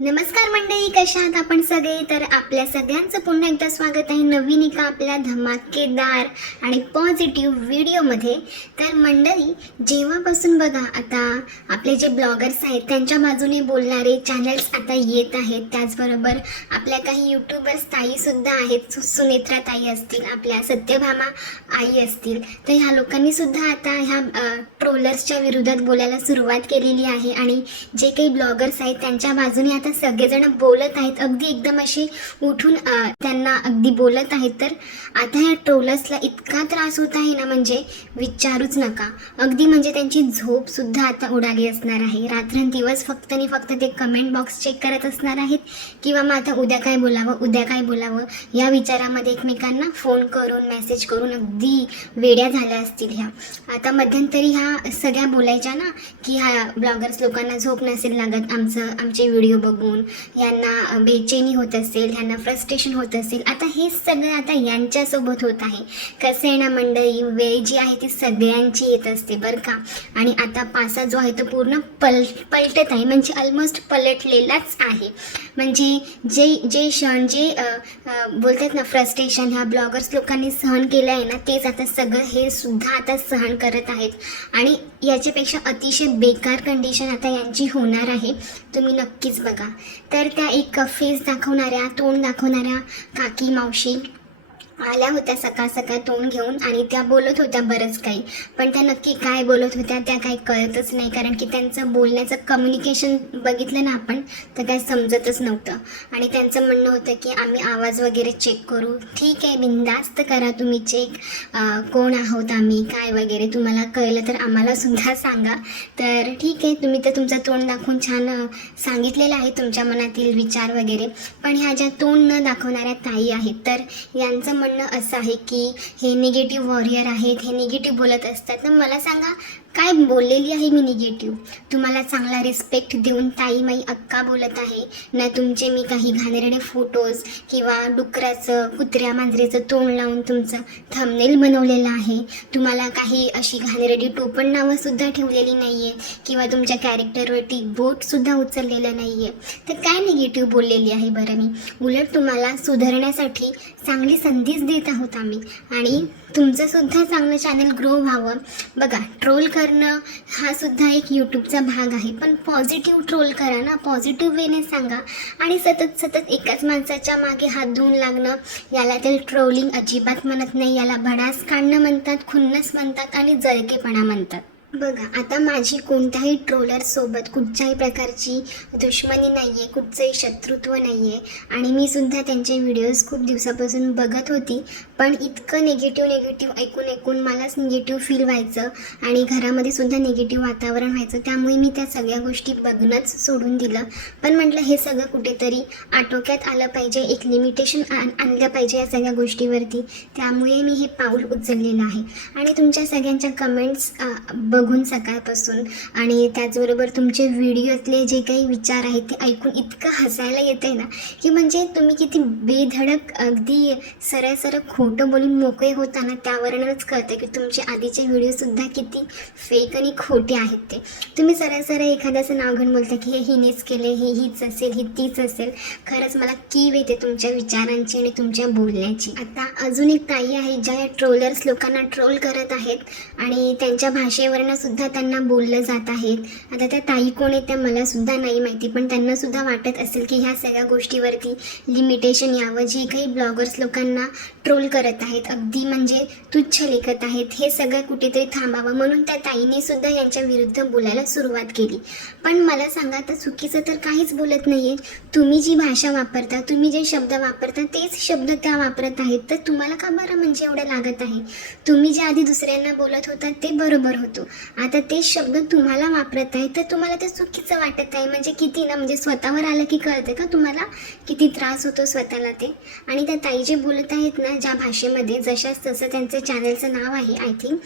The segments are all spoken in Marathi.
नमस्कार मंडळी, कशा आहात आपण सगळे? तर आपल्या सगळ्यांचं पुन्हा एकदा स्वागत आहे नवीन एका आपल्या धमाकेदार आणि पॉझिटिव्ह व्हिडिओमध्ये. तर मंडळी, जेव्हापासून बघा आता आपले जे ब्लॉगर्स आहेत त्यांच्या बाजूने बोलणारे चॅनल्स आता येत आहेत, त्याचबरोबर आपल्या काही यूट्यूबर्स ताईसुद्धा आहेत, सुनेत्रा ताई असतील, आपल्या सत्यभामा आई असतील. तर ह्या लोकांनीसुद्धा आता ह्या ट्रोलर्सच्या विरोधात बोलायला सुरुवात केलेली आहे आणि जे काही ब्लॉगर्स आहेत त्यांच्या बाजूने आता सगळेजण बोलत आहेत, अगदी एकदम असे उठून त्यांना अगदी बोलत आहेत. तर आता ह्या ट्रोलर्सला इतका त्रास होत आहे ना, म्हणजे विचारूच नका. अगदी म्हणजे त्यांची झोप सुद्धा आता उडाली असणार आहे. रात्रंदिवस फक्त आणि फक्त ते कमेंट बॉक्स चेक करत असणार आहेत, किंवा मग आता उद्या काय बोलावं या विचारामध्ये एकमेकांना फोन करून मेसेज करून अगदी वेड्या झाल्या असतील. ह्या आता मध्यंतरी ह्या सगळ्या बोलायच्या ना, की ह्या ब्लॉगर्स लोकांना झोप नसेल लागत आमचे व्हिडिओ बघून, यांना बेचैनी होत असेल, यांना फ्रस्ट्रेशन होत असेल. आता हे सगळं आता यांच्यासोबत होत आहे. कसं आहे ना मंडळी, वेळ जी आहे ती सगळ्यांची येत असते बरं का. आणि आता पासा जो आहे तो पूर्ण पलटत आहे, म्हणजे ऑलमोस्ट पलटलेलाच आहे. म्हणजे जे क्षण बोलतात ना फ्रस्ट्रेशन ह्या ब्लॉगर्स लोकांनी सहन केलं आहे ना, तेच आता सगळं हे सुद्धा आता सहन करत आहेत. आणि याच्यापेक्षा अतिशय बेकार कंडिशन आता यांची होणार आहे, तुम्ही नक्कीच बघा. तर त्या एक फेस दाखवणाऱ्या, तोंड दाखवणाऱ्या काकी मावशी आल्या होत्या सकाळ सकाळ तोंड घेऊन, आणि त्या बोलत होत्या बरंच काही. पण त्या नक्की काय बोलत होत्या त्या काही कळतच नाही, कारण की त्यांचं बोलण्याचं कम्युनिकेशन बघितलं ना आपण तर काही समजतच नव्हतं. आणि त्यांचं म्हणणं होतं की आम्ही आवाज वगैरे चेक करू. ठीक आहे, बिनधास्त करा तुम्ही चेक, कोण आहोत आम्ही काय वगैरे तुम्हाला कळलं तर आम्हाला सुद्धा सांगा. तर ठीक आहे, तुम्ही तर तुमचं तोंड दाखवून छान सांगितलेलं आहे तुमच्या मनातील विचार वगैरे. पण ह्या ज्या तोंड न दाखवणाऱ्या ताई आहेत, तर यांचं म्हणणं असं आहे की हे निगेटिव्ह वॉरियर आहेत, हे निगेटिव्ह बोलत असतात. तर मला सांगा, काय बोललेली आहे मी निगेटिव्ह? तुम्हाला चांगला रिस्पेक्ट देऊन ताई माई अक्का बोलत आहे ना. तुमचे मी काही घाणेरडे फोटोज किंवा डुकराचं कुत्र्या मांजरेचं तोंड लावून तुमचं थंबनेल बनवलेलं आहे. तुम्हाला काही अशी घाणेरडी टोपण नावंसुद्धा ठेवलेली नाही आहे, किंवा तुमच्या कॅरेक्टरवरती बोटसुद्धा उचललेलं नाही आहे. तर काय निगेटिव्ह बोललेली आहे बरं मी? उलट तुम्हाला सुधारण्यासाठी चांगली संधीच देत आहोत आम्ही, आणि तुमचंसुद्धा चांगलं चॅनल ग्रो व्हावं. बघा, ट्रोल करणं हा सुद्धा एक यूट्यूबचा भाग आहे, पण पॉझिटिव्ह ट्रोल करा ना, पॉझिटिव्ह वेने सांगा. आणि सतत एकाच माणसाच्या मागे हात धुवून लागणं, याला ते ट्रोलिंग अजिबात म्हणत नाही. याला भडास काढणं म्हणतात, खुन्नस म्हणतात आणि जळकेपणा म्हणतात. बघा, आता माझी कोणत्याही ट्रोलरसोबत कुठच्याही प्रकारची दुश्मनी नाही आहे, कुठचंही शत्रुत्व नाही आहे. आणि मी सुद्धा त्यांचे व्हिडिओज खूप दिवसापासून बघत होती, पण इतकं निगेटिव्ह ऐकून मलाच निगेटिव्ह फील व्हायचं, आणि घरामध्ये सुद्धा निगेटिव्ह वातावरण व्हायचं. त्यामुळे मी त्या सगळ्या गोष्टी बघणंच सोडून दिलं. पण म्हटलं हे सगळं कुठेतरी आटोक्यात आलं पाहिजे, एक लिमिटेशन आणलं पाहिजे या सगळ्या गोष्टीवरती. त्यामुळे मी हे पाऊल उचललेलं आहे. आणि तुमच्या सगळ्यांच्या कमेंट्स बघून सकाळपासून, आणि त्याचबरोबर तुमचे व्हिडिओतले जे काही विचार आहेत ते ऐकून इतकं हसायला येतं आहे ना, की म्हणजे तुम्ही किती बेधडक अगदी सरळ खोटं बोलून मोकळे होता ना, त्यावरूनच कळतं की तुमचे आधीचे व्हिडिओसुद्धा किती फेक आणि खोटे आहेत. ते तुम्ही सरळ एखाद्याचं नाव घेऊन बोलता की हे हिनेच केले, हे हीच असेल, ही तीच असेल. खरंच मला कीव येते तुमच्या विचारांची आणि तुमच्या बोलण्याची. आता अजून एक ताई आहे ज्या या ट्रोलर्स लोकांना ट्रोल करत आहेत, आणि त्यांच्या भाषेवरनं सुद्धा त्यांना बोललं जात आहे. आता त्या ताई कोण आहेत त्या मला सुद्धा नाही माहिती, पण त्यांना सुद्धा वाटत असेल की ह्या सगळ्या गोष्टीवरती लिमिटेशन यावं. जे काही ब्लॉगर्स लोकांना ट्रोल करत आहेत, अगदी म्हणजे तुच्छ लेखत आहेत, हे सगळं कुठेतरी थांबावं, म्हणून त्या ताईने सुद्धा यांच्या विरुद्ध बोलायला सुरुवात केली. पण मला सांगा, तर चुकीचं तर काहीच बोलत नाही आहे. तुम्ही जी भाषा वापरता, तुम्ही जे शब्द वापरता तेच शब्द त्या वापरत आहेत. तर तुम्हाला का बरं म्हणजे एवढं लागत आहे? तुम्ही जे आधी दुसऱ्यांना बोलत होता ते बरोबर होतं, आता तेच शब्द तुम्हाला वापरत आहे, तर तुम्हाला ते चुकीचं वाटत आहे. म्हणजे किती ना, म्हणजे स्वतःवर आलं की कळतं का तुम्हाला किती त्रास होतो स्वतःला ते. आणि त्या ताई जे बोलत आहेत ना ज्या भाषेमध्ये, जशाच तसं त्यांचं चॅनलचं नाव आहे आय थिंक,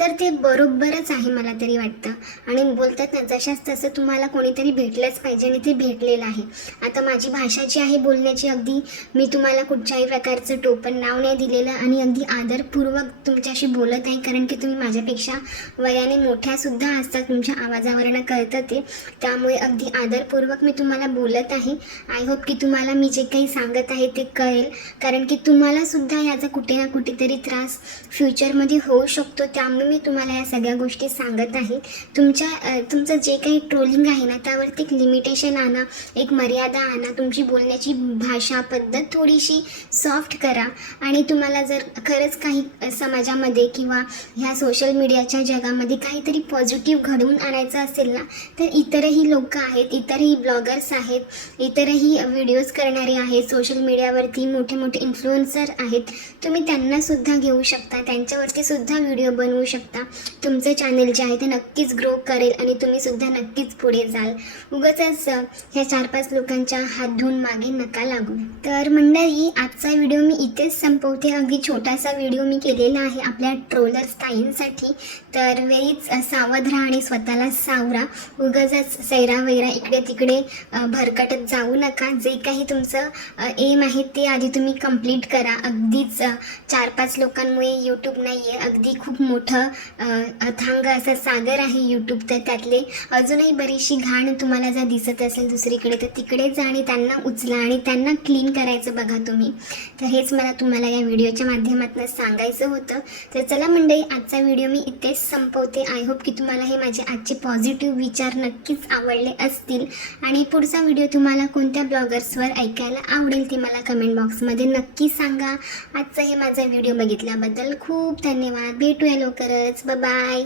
तर ते बरोबरच आहे मला तरी वाटतं. आणि बोलतात ना, जशाच तसं तुम्हाला कोणीतरी भेटलंच पाहिजे, आणि ते भेटलेलं आहे. आता माझी भाषा जी आहे बोलण्याची, अगदी मी तुम्हाला कुठच्याही प्रकारचं टोपण नाव नाही दिलेलं, आणि अगदी आदरपूर्वक तुमच्याशी बोलत आहे, कारण की तुम्ही माझ्यापेक्षा वयाने मोठ्यासुद्धा असतात, तुमच्या आवाजावरनं कळतं ते. त्यामुळे अगदी आदरपूर्वक मी तुम्हाला बोलत आहे. आय होप की तुम्हाला मी जे काही सांगत आहे ते कळेल, कारण की तुम्हालासुद्धा याचा कुठे ना कुठेतरी त्रास फ्युचरमध्ये होऊ शकतो. त्यामुळे मी तुम्हाला या सगळ्या गोष्टी सांगत आहे. तुमचं जे काही ट्रोलिंग आहे ना, त्यावरती एक लिमिटेशन आणा, एक मर्यादा आणा. तुमची बोलण्याची भाषा पद्धत थोडीशी सॉफ्ट करा. आणि तुम्हाला जर खरंच काही समाजामध्ये किंवा ह्या सोशल मीडियाच्या जगामध्ये काहीतरी पॉझिटिव्ह घडवून आणायचं असेल ना, तर इतरही लोक आहेत, इतरही ब्लॉगर्स आहेत, इतरही व्हिडिओज करणारे आहेत, सोशल मीडियावरती मोठे मोठे इन्फ्लुएन्सर आहेत. तुम्ही त्यांनासुद्धा घेऊ शकता, त्यांच्यावरती सुद्धा व्हिडिओ बनवू शकता. तुमचं चॅनल जे आहे ते नक्कीच ग्रो करेल आणि तुम्हीसुद्धा नक्कीच पुढे जाल. उगाचच ह्या 4-5 लोकांच्या हात धुवून मागे नका लागू. तर मंडळी, आजचा व्हिडिओ मी इथेच संपवते. अगदी छोटासा व्हिडिओ मी केलेला आहे आपल्या ट्रोलर्स ताईंसाठी. तर वेळीच सावध राहा आणि स्वतःला सावरा. उगाचच सैरावैरा इकडे तिकडे भरकटत जाऊ नका. जे काही तुमचं एम आहे ते आधी तुम्ही कंप्लीट करा. अगदीच 4-5 लोकांमुळे यूट्यूब नाही आहे, अगदी खूप मोठं अथांग असं सागर आहे यूट्यूब. तर त्यातले अजूनही बरीचशी घाण तुम्हाला जर दिसत असेल दुसरीकडे, तर तिकडे जा आणि त्यांना उचला आणि त्यांना क्लीन करायचं बघा तुम्ही. तर हेच मला तुम्हाला या व्हिडिओच्या माध्यमातून सांगायचं होतं. तर चला मंडळी, आजचा व्हिडिओ मी इथेच संपवते. आय होप की तुम्हाला हे माझे आजचे पॉझिटिव्ह विचार नक्कीच आवडले असतील. आणि पुढचा व्हिडिओ तुम्हाला कोणत्या ब्लॉगर्सवर ऐकायला आवडेल ते मला कमेंट बॉक्समध्ये नक्की सांगा. आजचं हे माझा व्हिडिओ बघितल्याबद्दल खूप धन्यवाद. भेटूया लवकरच. बाय.